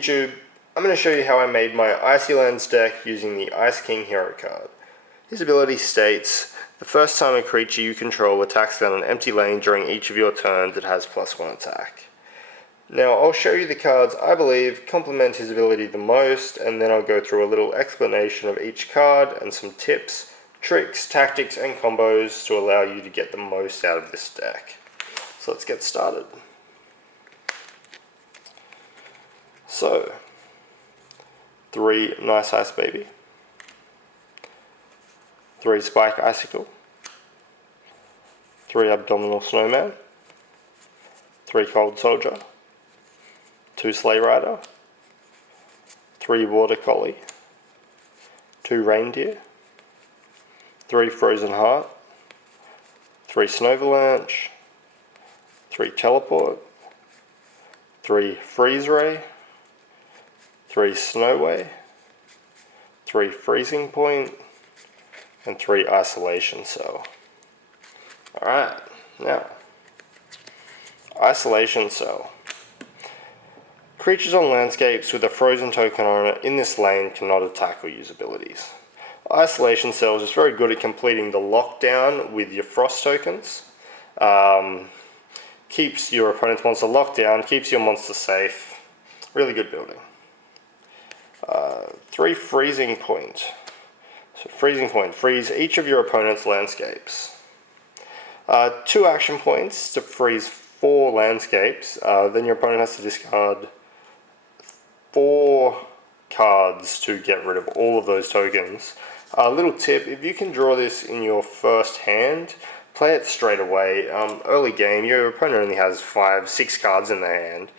YouTube, I'm going to show you how I made my Icylands deck using the Ice King hero card. His ability states, the first time a creature you control attacks down an empty lane during each of your turns, it has +1 attack. Now I'll show you the cards I believe complement his ability the most, and then I'll go through a little explanation of each card and some tips, tricks, tactics and combos to allow you to get the most out of this deck. So let's get started. So, 3 Nice Ice Baby, 3 Spike Icicle, 3 Abdominal Snowman, 3 Cold Soldier, 2 Sleigh Rider, 3 Border Collie, 2 Reindeer, 3 Frozen Heart, 3 Snowvalanche, 3 Teleport, 3 Freeze Ray, 3 Snowway, 3 Freezing Point, and 3 Isolation Cell. Alright, now, Isolation Cell. Creatures on landscapes with a frozen token on it in this lane cannot attack or use abilities. Isolation Cell is just very good at completing the lockdown with your frost tokens. Keeps your opponent's monster locked down, keeps your monster safe. Really good building. 3 Freezing Point. So Freezing Point, freeze each of your opponent's landscapes. 2 action points to freeze 4 landscapes. Then your opponent has to discard 4 cards to get rid of all of those tokens. Little tip, if you can draw this in your first hand, play it straight away. Early game, your opponent only has 5-6 cards in their hand.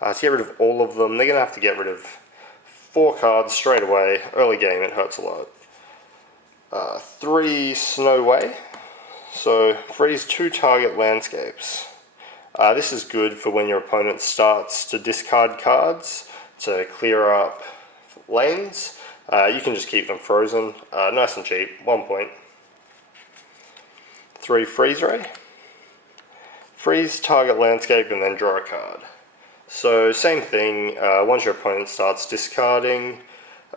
To get rid of all of them, they're going to have to get rid of 4 cards straight away. Early game, it hurts a lot. 3 Snowway. So, freeze 2 target landscapes. This is good for when your opponent starts to discard cards to clear up lanes. You can just keep them frozen. Nice and cheap, 1 point. 3 Freeze Ray. Freeze target landscape and then draw a card. So same thing, once your opponent starts discarding,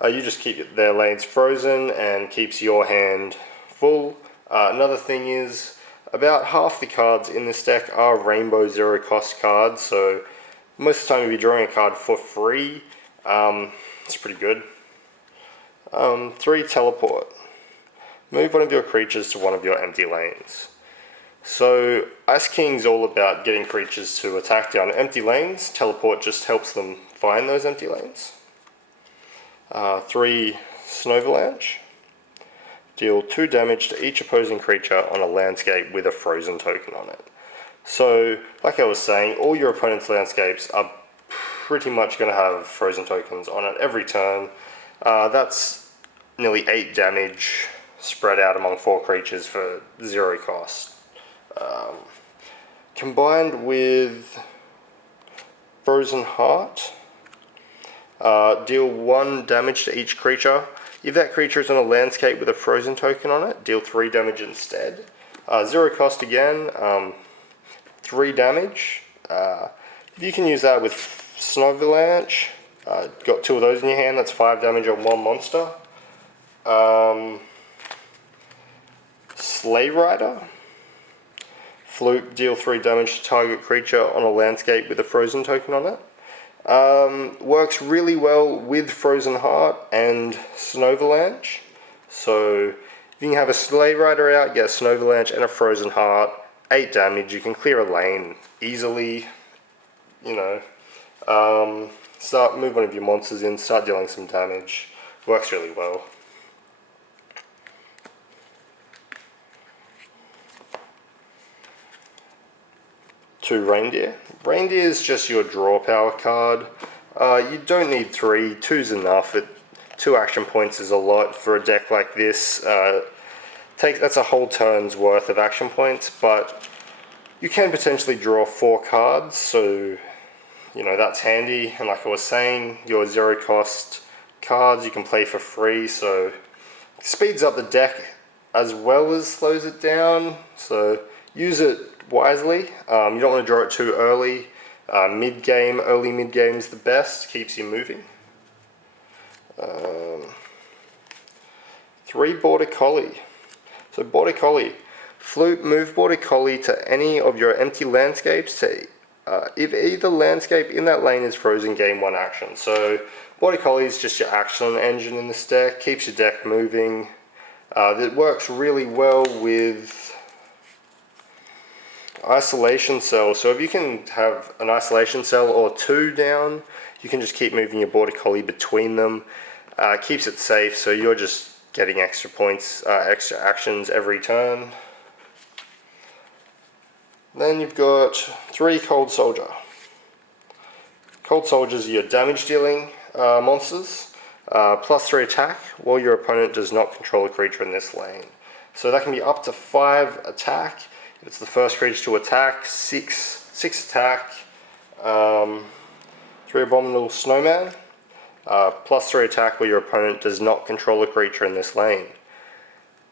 you just keep their lanes frozen and keeps your hand full. Another thing is, about half the cards in this deck are rainbow 0 cost cards, so most of the time you'll be drawing a card for free. It's pretty good. 3 Teleport. Move one of your creatures to one of your empty lanes. So, Ice King's all about getting creatures to attack down empty lanes. Teleport just helps them find those empty lanes. 3 Snowvalanche. Deal 2 damage to each opposing creature on a landscape with a frozen token on it. So, like I was saying, all your opponent's landscapes are pretty much going to have frozen tokens on it every turn. That's nearly 8 damage spread out among 4 creatures for 0 cost. Combined with Frozen Heart, deal 1 damage to each creature. If that creature is on a landscape with a frozen token on it, deal 3 damage instead. 0 cost again, 3 damage. If you can use that with Snowvalanche, got 2 of those in your hand, that's 5 damage on 1 monster. Sleigh Rider. Fluke, deal 3 damage to target creature on a landscape with a frozen token on it. Works really well with Frozen Heart and Snowvalanche. So if you can have a Sleigh Rider out, get a Snowvalanche and a Frozen Heart, 8 damage, you can clear a lane easily. You know, move one of your monsters in, start dealing some damage. Works really well. Two Reindeer. Reindeer is just your draw power card. You don't need 3, 2's enough. 2 action points is a lot for a deck like this. That's a whole turn's worth of action points, but you can potentially draw 4 cards, so you know that's handy. And like I was saying, your 0 cost cards you can play for free, so it speeds up the deck as well as slows it down, so use it wisely. You don't want to draw it too early. Mid-game, early mid-game is the best, keeps you moving. 3 Border Collie. So Border Collie, move Border Collie to any of your empty landscapes if either landscape in that lane is frozen, gain 1 action. So Border Collie is just your action engine in this deck, keeps your deck moving. It works really well with isolation cell. So if you can have an isolation cell or 2 down, you can just keep moving your Border Collie between them. Keeps it safe, so you're just getting extra points, extra actions every turn. Then you've got 3 Cold Soldier. Cold Soldiers are your damage dealing monsters. +3 attack while your opponent does not control a creature in this lane. So that can be up to 5 attack. If it's the first creature to attack, 6 attack, 3 Abominable Snowman. +3 attack while your opponent does not control a creature in this lane.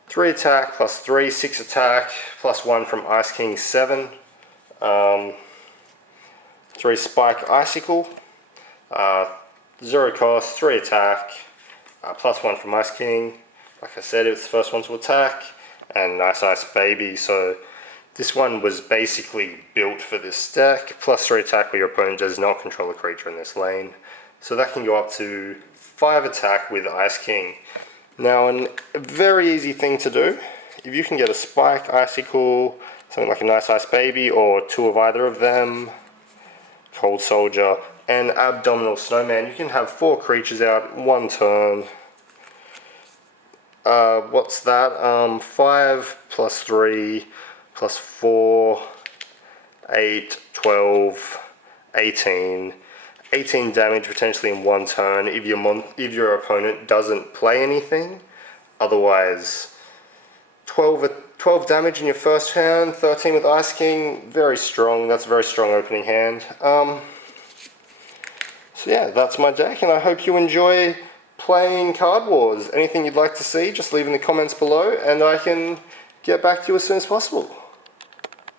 3 attack, +3, 6 attack, +1 from Ice King 7. 3 Spike Icicle. 0 cost, 3 attack, +1 from Ice King. Like I said, it's the first one to attack. And Nice Ice Baby, so this one was basically built for this deck. +3 attack while your opponent does not control a creature in this lane. So that can go up to 5 attack with Ice King. Now, a very easy thing to do, if you can get a Spike, Icicle, something like a Nice Ice Baby, or 2 of either of them, Cold Soldier, and Abdominal Snowman, you can have 4 creatures out 1 turn. What's that? 5 +3 +4, 8, 12, 18. 18 damage potentially in 1 turn if your opponent doesn't play anything. Otherwise, 12 damage in your first hand, 13 with Ice King, very strong. That's a very strong opening hand. So yeah, that's my deck, and I hope you enjoy playing Card Wars. Anything you'd like to see, just leave in the comments below, and I can get back to you as soon as possible.